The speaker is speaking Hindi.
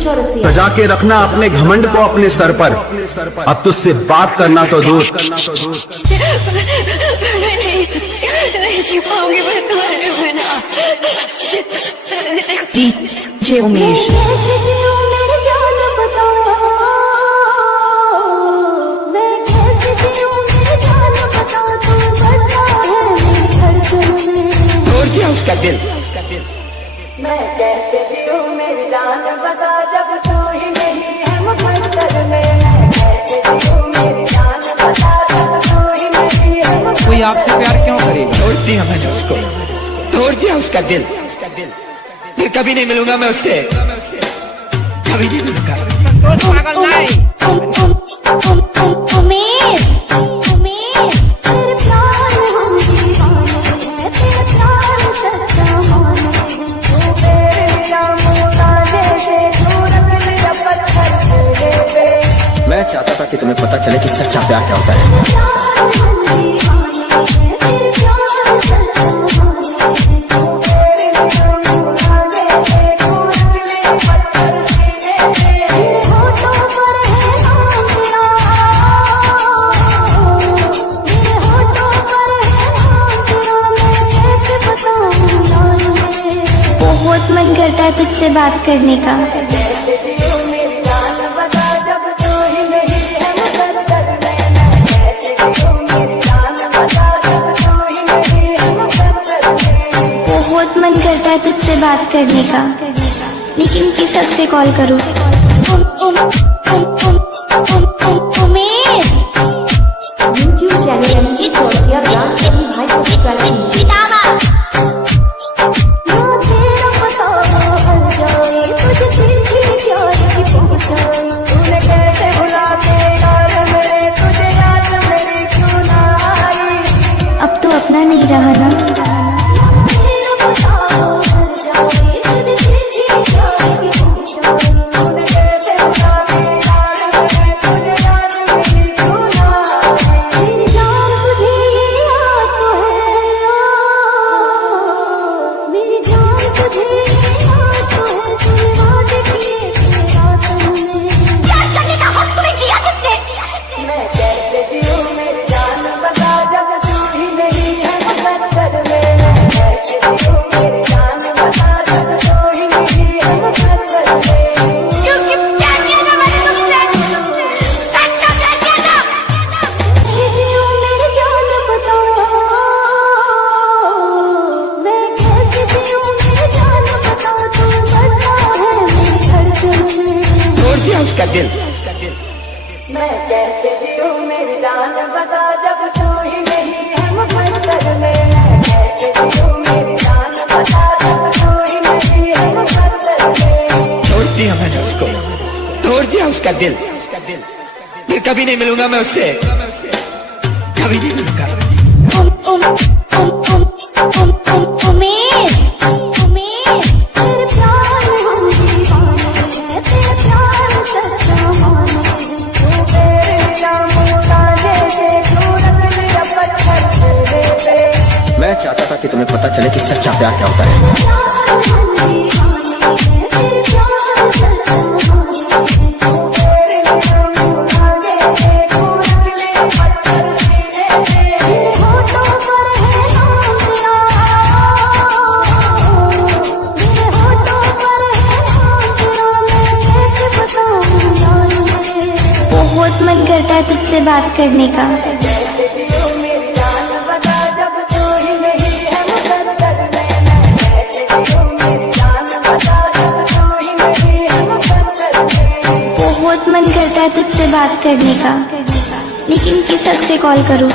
सजा के रखना अपने घमंड को अपने सर पर, अब तुझसे बात करना तो दूर। नहीं जी पाऊंगी मैं तुम्हारे बिना। डीजे उमेश तोड़ दिया उसका दिल। मैं कैसे जीऊं मेरी जान बता जब तू ही नहीं है मुकद्दर में। मैं कैसे जीऊं मेरी जान बता जब तू ही नहीं है। कोई आपसे प्यार क्यों करेगा? तोड़ दिया मैंने उसको, तोड़ दिया उसका दिल। फिर कभी नहीं मिलूंगा मैं उससे, कभी नहीं मिलूंगा। पागल नहीं। मैं चाहता था कि तुम्हें पता चले कि सच्चा प्यार क्या होता है। बहुत मन करता है तुझसे बात करने का। बहुत मन करता है तुझसे बात करने का, लेकिन किस हक से कॉल करूं? उमेश यूट्यूब चैनल की तोड़िया ब्रांड से भी भाई सब्सक्राइब कीजिए। अब तो अपना नहीं रहा ना। उसका दिल। मैं कैसे जीऊं मेरी जान बता जब तू ही नहीं है मुकद्दर में। मैं कैसे जीऊं मेरी जान बता जब तू ही नहीं है मुकद्दर में। तोड़ दिया मैंने उसको, तोड़ दिया उसका दिल। फिर कभी नहीं मिलूंगा मैं उससे, कभी नहीं मिलूंगा। मैं चाहता था कि तुम्हें पता चले कि सच्चा प्यार क्या होता है। बहुत मन करता है तुझसे बात करने का। बहुत मन करता है तुझसे बात करने का, लेकिन किस हक से कॉल करूं?